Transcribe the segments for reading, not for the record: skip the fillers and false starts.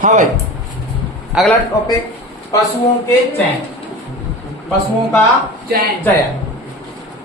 हाँ भाई, अगला टॉपिक पशुओं के चयन। पशुओं का चयन।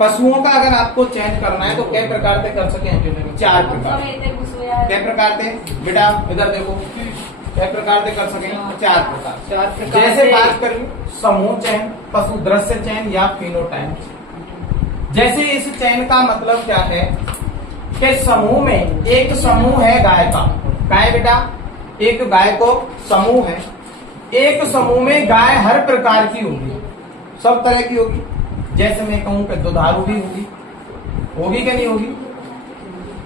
पशुओं का अगर आपको चयन करना है तो कई प्रकार से कर सके? 4 प्रकार। कई प्रकार से बेटा इधर देखो, कई प्रकार से कर सके? 4 प्रकार। जैसे बात करें समूह चयन, पशु दृश्य चयन या फिनोटाइप। जैसे इस चयन का मतलब क्या है कि समूह में एक समूह है गाय का, गाय बेटा एक गाय को समूह है, एक समूह में गाय हर प्रकार की होगी, सब तरह की होगी। जैसे मैं कहूं कि दुधारू भी होगी, होगी कि नहीं होगी,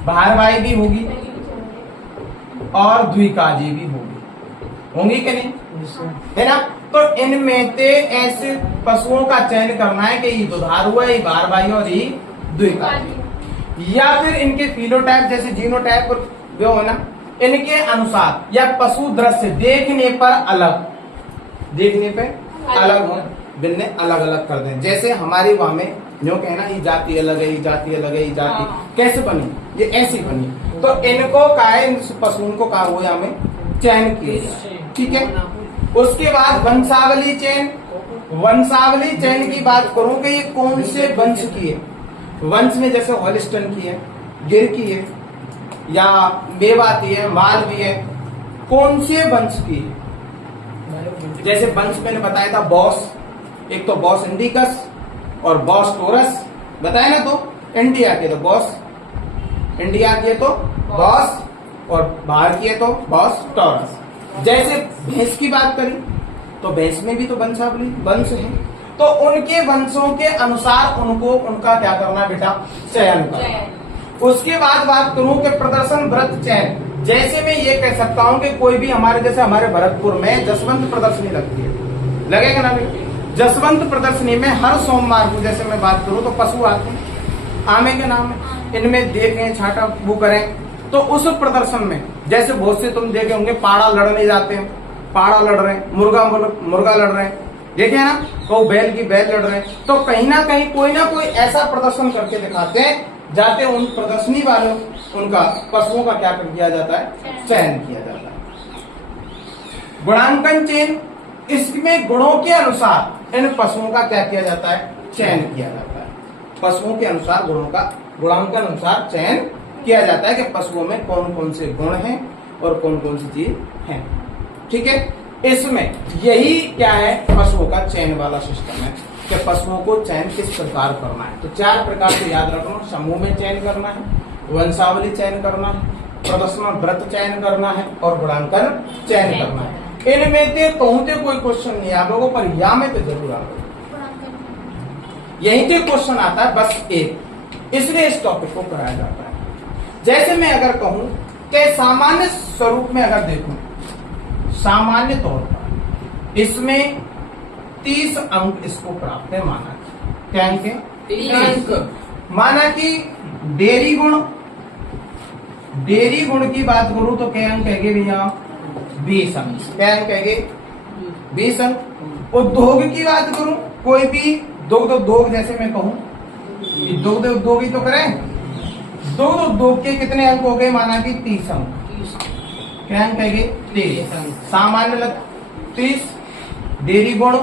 भारवाही भी होगी और द्विकाजी भी होंगी कि नहीं, है ना। तो इनमें से ऐसे पशुओं का चयन करना है कि ये दुधारू है, ये भारवाही और ये द्विकाजी, या फिर इनके फिनोटाइप जैसे जीनोटाइप जो है ना, इनके अनुसार या पशु दृश्य देखने पर अलग, देखने पे अलग हो, बिन्ने अलग अलग कर दें। जैसे हमारी वहां में जो कहना ये जाति अलग है, ये जाति अलग है, ये जाति कैसे बनी, ये ऐसी बनी, तो इनको का है, इन पशुओं को कहा हुआ हमें चयन किया, ठीक है। उसके बाद वंशावली चयन। वंशावली चयन की बात करूं कि ये कौन से वंश की है। वंश में जैसे हॉलिस्टन की है, गिर की है, या मेवाती है, मालवी है, कौन से वंश की है। जैसे वंश मैंने बताया था बॉस, एक तो बॉस इंडिकस और बॉस टोरस बताया ना, तो इंडिया के तो बॉस, इंडिया के तो बॉस और बाहर की है तो बॉस टोरस। जैसे भैंस की बात करें तो भैंस में भी तो वंशावली वंश है, तो उनके वंशों के अनुसार उनको उनका क्या करना बेटा, चयन करना। उसके बाद बात करूं कि प्रदर्शन व्रत चयन। जैसे मैं ये कह सकता हूं कि कोई भी हमारे जैसे हमारे भरतपुर में जसवंत प्रदर्शनी लगती है, लगेगा ना बेटा। जसवंत प्रदर्शनी में हर सोमवार को जैसे मैं बात करूं तो पशु आते हैं, आमे के नाम है, इनमें देखें छाटा वो करें, तो उस प्रदर्शन में जैसे बहुत से तुम देखे होंगे पाड़ा लड़ने जाते हैं, पाड़ा लड़ रहे हैं, मुर्गा लड़ रहे हैं, देखे ना, तो बैल की बैल लड़ रहे हैं, तो कहीं ना कहीं कोई ना कोई ऐसा प्रदर्शन करके दिखाते हैं जाते उन प्रदर्शनी वालों उनका पशुओं का क्या कर दिया जाता है, चयन किया जाता है। गुणांकन चयन, इसमें गुणों के अनुसार इन पशुओं का क्या किया जाता है, चयन किया जाता है। पशुओं के अनुसार गुणों का गुणांकन अनुसार चयन किया जाता है कि पशुओं में कौन कौन से गुण हैं और कौन कौन सी चीज है, ठीक है। इसमें यही क्या है, पशुओं का चयन वाला सिस्टम है कि पशुओं को चयन किस प्रकार करना है। तो 4 प्रकार से याद रखना, समूह में चयन करना है, वंशावली चयन करना है, प्रदर्शन व्रत चयन करना है और गुणांकन चयन करना है। इनमें से कहूं तो कोई क्वेश्चन नहीं आप लोगों पर, या में तो जरूर आ यही से क्वेश्चन आता है बस एक, इसलिए इस टॉपिक को कराया जाता है। जैसे मैं अगर कहूं कि सामान्य स्वरूप में अगर देखूं, सामान्य तौर पर इसमें 30 अंक इसको प्राप्त है, माना क्या अंक है, 30 अंक। माना कि डेयरी गुण की बात करूं तो क्या अंक है भैया, 20 अंक। क्या अंक है, 20 अंक। उद्योग की बात करूं, कोई भी दुग्ध उद्योग जैसे मैं कहूं दुग्ध उद्योग ही तो करें, दुग्ध उद्योग के कितने अंक हो गए, माना कि 30 अंक। क्या अंक है, 30। सामान्य 30, डेयरी गुण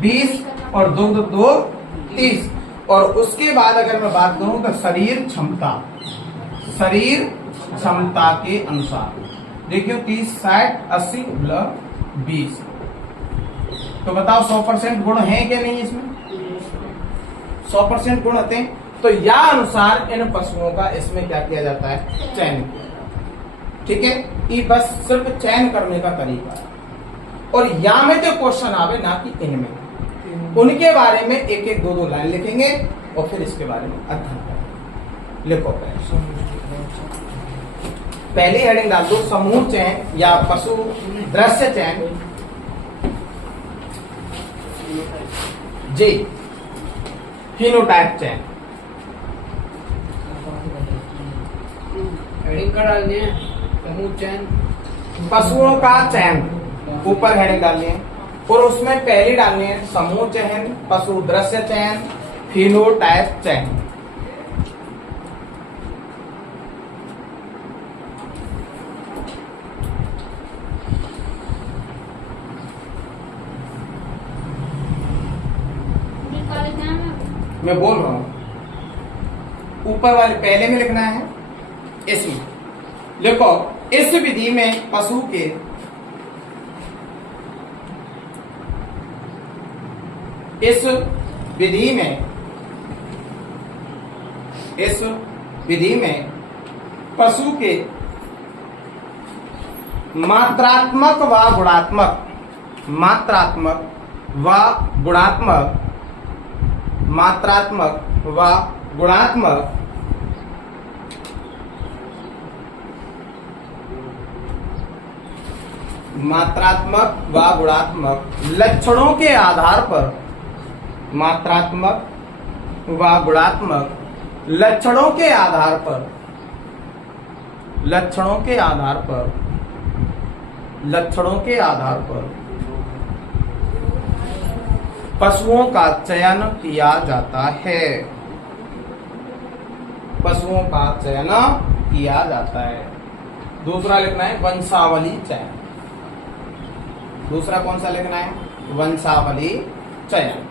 20 और दुग्ध उद्योग 30। और उसके बाद अगर मैं बात करूं तो शरीर क्षमता के अनुसार देखियो 30, 60, 80 + 20, तो बताओ 100% गुण है क्या नहीं इसमें, 100% गुण होते हैं। तो या अनुसार इन पशुओं का इसमें क्या किया जाता है, चयन किया जाता है, ठीक है। ये बस सिर्फ चयन करने का तरीका है। और या में तो क्वेश्चन आवे ना कि इनमें, उनके बारे में एक एक 2-2 लाइन लिखेंगे और फिर इसके बारे में अध्ययन करेंगे। लिखो पहली हेडिंग डाल दो, समूह चयन या पशु दृश्य चयन। जी, फिनोटाइप चयन। हेडिंग का डालनी है, समूह चयन, पशुओं का चयन, ऊपर हेडिंग डालनी है और उसमें पहली डालनी है समूह चयन, पशु दृश्य चयन, फिनोटाइप चयन। मैं बोल रहा हूं, ऊपर वाले पहले में लिखना है, इसमें लिखो। इस विधि में पशु के इस विधि में पशु के मात्रात्मक व गुणात्मक लक्षणों के आधार पर लक्षणों के आधार पर पशुओं का चयन किया जाता है। दूसरा लिखना है वंशावली चयन। दूसरा कौन सा लिखना है? वंशावली चयन।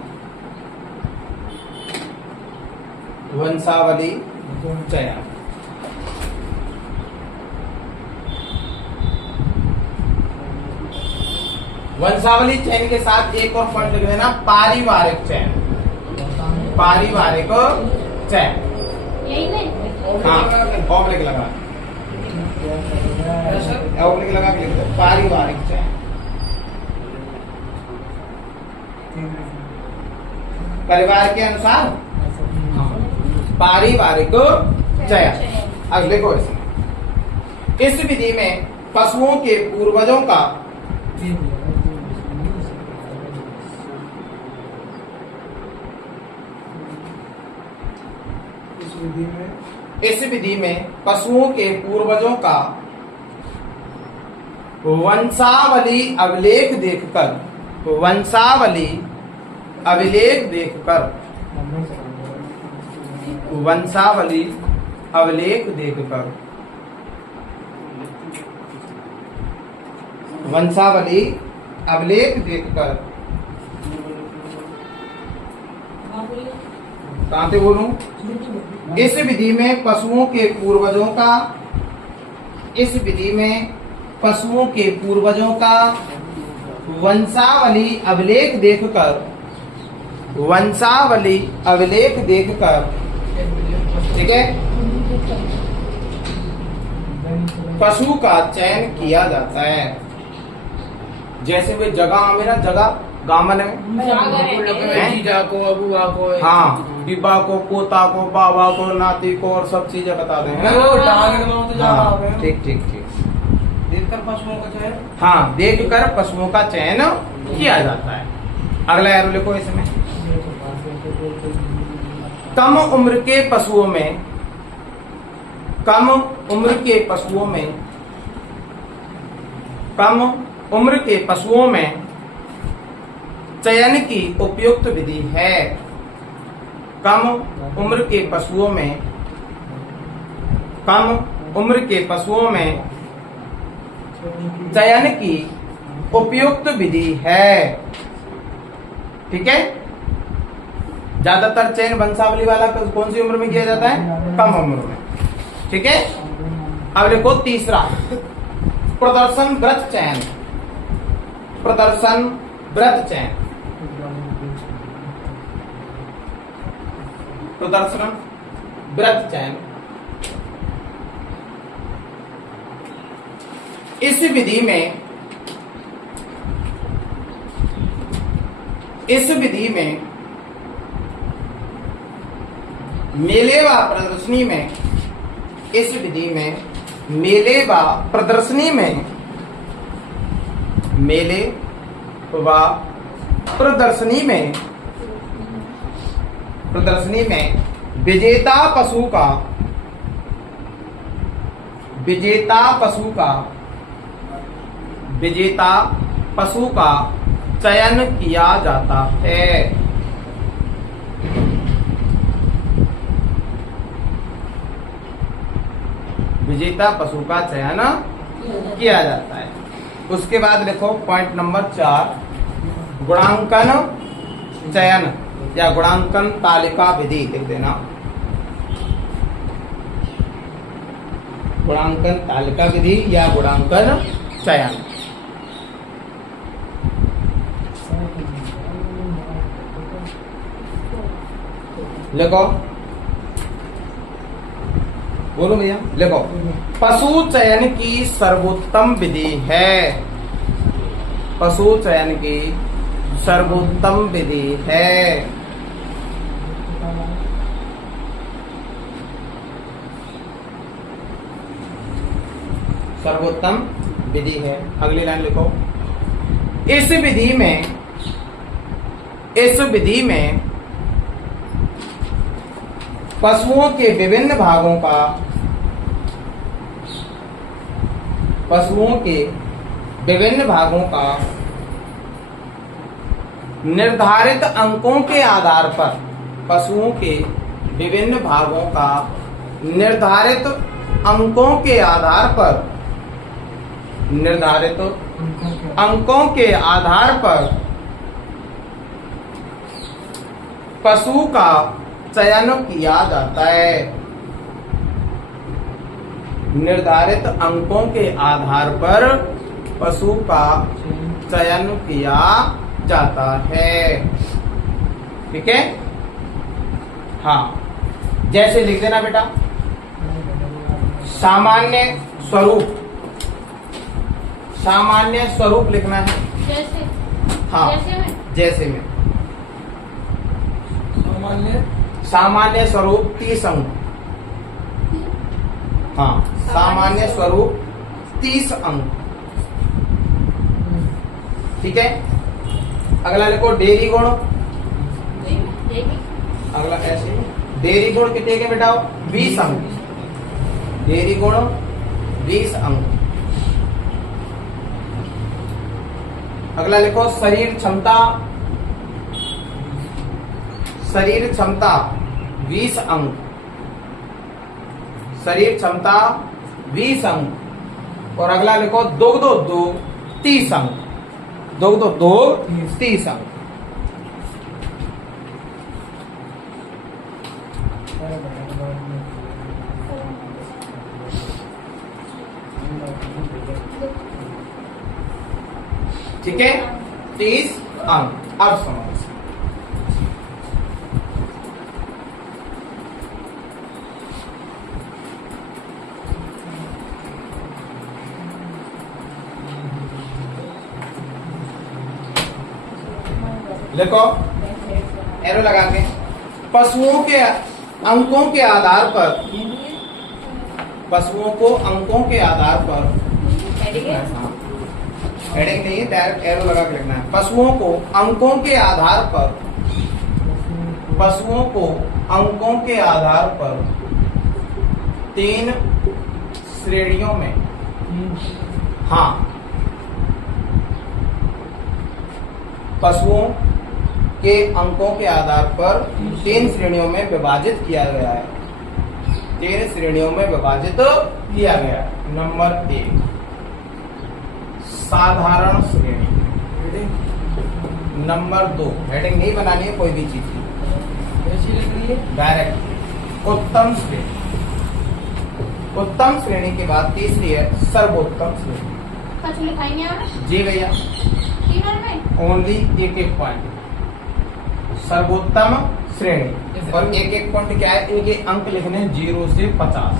वंशावली चयन के साथ एक और पॉइंट लिख देना, पारिवारिक चयन। हाँ, ऑब्लिक लगा के लिख दो, पारिवारिक चयन। परिवार के अनुसार पारिवारिक चयन। अब देखो इसमें, इस विधि में पशुओं के पूर्वजों का वंशावली अभिलेख देखकर कहां से बोलूं? इस विधि में पशुओं के पूर्वजों का वंशावली अभिलेख देखकर ठीक है, पशु का चयन किया जाता है। जैसे वे जगह गामन में जीजा को, अबुआ को, हाँ, डिब्बा को, पोता को, बाबा को, नाती को और सब चीजें बता दें। ठीक देखकर पशुओं का चयन, हाँ, देखकर पशुओं का चयन किया जाता है। अगला एरो लिखो इसमें, कम उम्र के पशुओं में चयन की उपयुक्त विधि है। कम उम्र के पशुओं में चयन की उपयुक्त विधि है। ठीक है, ज्यादातर चयन वंशावली वाला कौन सी उम्र में किया जाता है? कम उम्र में। ठीक है, अब देखो तीसरा, प्रदर्शन व्रत चयन। इस विधि में मेले व प्रदर्शनी में विजेता पशु का चयन किया जाता है। विजेता पशु का चयन किया जाता है। उसके बाद देखो पॉइंट नंबर 4, गुणांकन चयन। या गुणांकन तालिका विधि लिख देना। गुणांकन तालिका विधि या गुणांकन चयन। लिखो, बोलो भैया, लिखो। पशु चयन की सर्वोत्तम विधि है। पशु चयन की सर्वोत्तम विधि है। सर्वोत्तम विधि है। अगली लाइन लिखो। इस विधि में पशुओं के विभिन्न भागों का निर्धारित अंकों के आधार पर, पशुओं के विभिन्न भागों का निर्धारित अंकों के आधार पर, निर्धारित अंकों के आधार पर पशु का चयन किया जाता है। निर्धारित अंकों के आधार पर पशु का चयन किया जाता है। ठीक है, हाँ, जैसे लिख देना बेटा, सामान्य स्वरूप, सामान्य स्वरूप लिखना है। जैसे, हाँ, जैसे में सामान्य स्वरूप 30 अंक। हाँ, सामान्य स्वरूप 30 अंक। ठीक है, अगला लिखो डेयरी गुण। अगला ऐसे डेयरी गुण कितने के बेटा? 20 अंक। डेयरी गुण 20 अंक। अगला लिखो शरीर क्षमता। शरीर क्षमता 20 अंक। शरीर क्षमता 20 अंक। और अगला लिखो दुग्धोद्योग 30 अंक। दुग्धोद्योग 30 अंक। ठीक है, 30 अंक। अब समझ, लिखो एरो लगा के। पशुओं के अंकों के आधार पर, पशुओं को अंकों के आधार पर, हेडिंग नहीं है, डायरेक्ट एरो लगा के लिखना है। पशुओं को अंकों के आधार पर, पशुओं को अंकों के आधार पर 3 श्रेणियों में, हाँ, पशुओं के अंकों के आधार पर 3 श्रेणियों में विभाजित किया गया है। 3 श्रेणियों में विभाजित किया गया है। नंबर 1 साधारण श्रेणी। नंबर 2 हेडिंग नहीं बनानी है कोई भी चीज की, डायरेक्ट उत्तम श्रेणी। उत्तम श्रेणी के बाद तीसरी है सर्वोत्तम श्रेणी। जी भैया, ओनली एक पॉइंट सर्वोत्तम श्रेणी। और एक पॉइंट क्या है? एक अंक लिखने 0 से 50।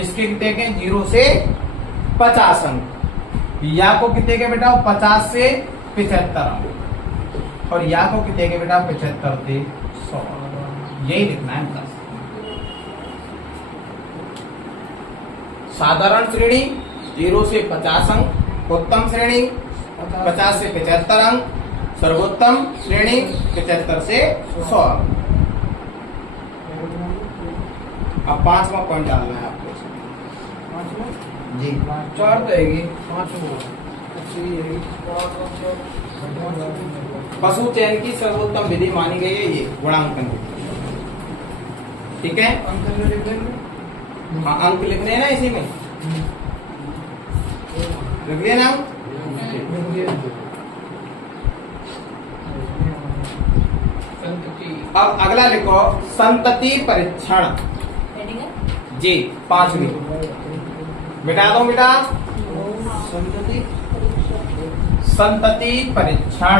इसके कितने के? 0 से 50 अंक। या को कितने के बेटा? 50 से 75 अंक। और या को कितने के बेटा? 75 से 100। यही लिखना है 10। साधारण श्रेणी 0 से 50 अंक। उत्तम श्रेणी 50 से 75 अंक। सर्वोत्तम श्रेणी 75 से 100 अंक। अब 5वां पॉइंट डालना है आपको जी। 4 तो आएगी, 5 पशु चयन की सर्वोत्तम विधि मानी गई है ये गुणांकन। ठीक है, अंक लिख देंगे। हाँ, अंक लिखने हैं ना इसी में, लिख लिया ना अंक। अब अगला लिखो संतति परीक्षण। हेडिंग है? जी 5वीं मिटा दो बेटा। संतति परीक्षण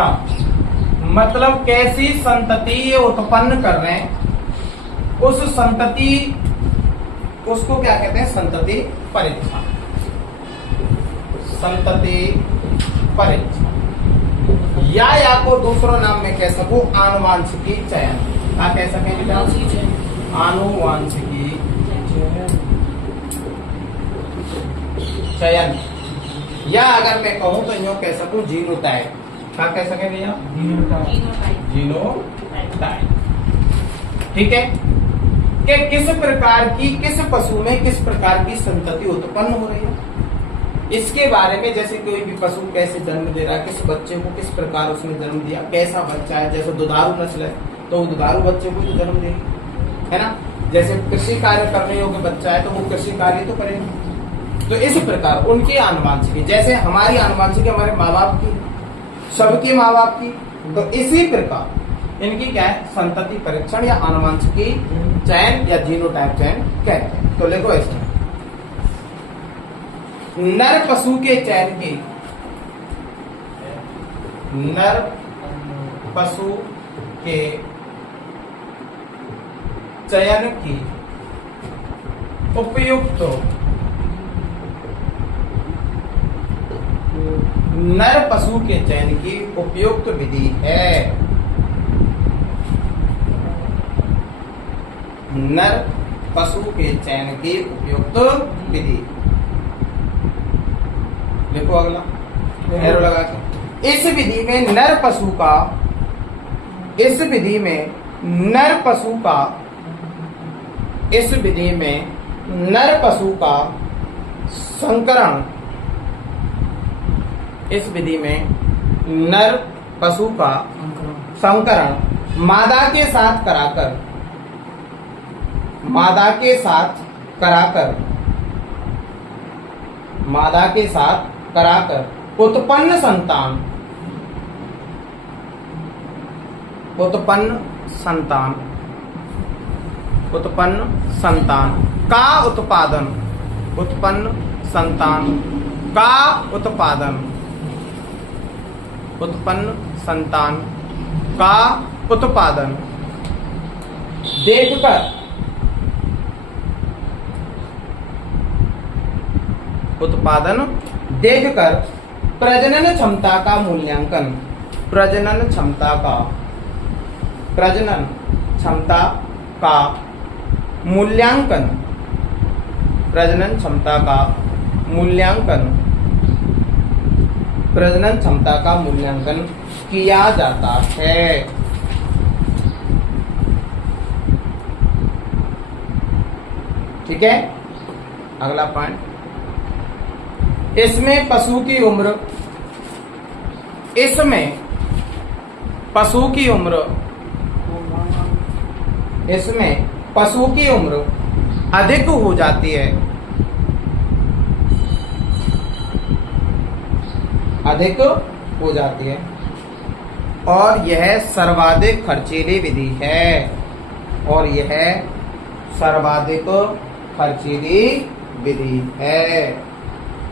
मतलब कैसी संतति ये उत्पन्न कर रहे हैं, उस संतति उसको क्या कहते हैं, संतति परीक्षण। संतति परीक्षण या को दूसरा नाम में कह सकूं आनुवांशिकी चयन। क्या कह सकें बेटा? आनुवांशिकी चयन, या अगर मैं कहूं तो यूं कह सकूं जीनोटाइप। क्या कह सके भैया? जीनोटाइप। ठीक है कि किस प्रकार की, किस पशु में किस प्रकार की संतति उत्पन्न हो रही है, इसके बारे में। जैसे कोई भी पशु कैसे जन्म दे रहा है, किस बच्चे को किस प्रकार उसने जन्म दिया, कैसा बच्चा है। जैसे दुधारू नस्ल है तो वो दुधारू बच्चे को तो जन्म देगी, है ना। जैसे कृषि कार्य करने योग्य बच्चा है तो वो कृषि कार्य तो करेगा। तो इस प्रकार उनकी आनुवांशिकी, जैसे हमारी आनुवांशिकी हमारे माँ बाप की, सबके माँ बाप की, तो इसी प्रकार इनकी क्या है, संतति परीक्षण या आनुवांशिकी चयन या जीनोटाइप चयन कहते हैं। तो लिखो इसमें नर पशु के चयन की, नर पशु के चयन की उपयुक्त, नर पशु के चयन की उपयुक्त विधि है। नर पशु के चयन की उपयुक्त विधि। देखो अगला एरो लगा के, इस विधि में नर पशु का, इस विधि में नर पशु का, इस विधि में नर पशु का संकरण, इस विधि में नर पशु का संकरण मादा के साथ कराकर, मादा के साथ कराकर, मादा के साथ कराकर उत्पन्न संतान, उत्पन्न संतान, उत्पन्न संतान का उत्पादन, उत्पन्न संतान का उत्पादन, उत्पन्न संतान का उत्पादन देखकर, उत्पादन देखकर प्रजनन क्षमता का मूल्यांकन, प्रजनन क्षमता का, प्रजनन क्षमता का मूल्यांकन, प्रजनन क्षमता का मूल्यांकन, प्रजनन क्षमता का मूल्यांकन किया जाता है। ठीक है, अगला पॉइंट, इसमें पशु की उम्र, इसमें पशु की उम्र, इसमें पशु की उम्र अधिक हो जाती है, अधिक हो जाती है, और यह सर्वाधिक खर्चीली विधि है, और यह सर्वाधिक खर्चीली विधि है।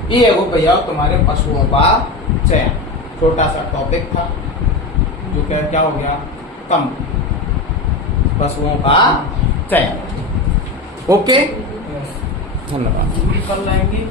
ये वो भैया तुम्हारे पशुओं का चयन, छोटा सा टॉपिक था जो क्या हो गया, कम, पशुओं का चयन। ओके, धन्यवाद। कल लाएंगे।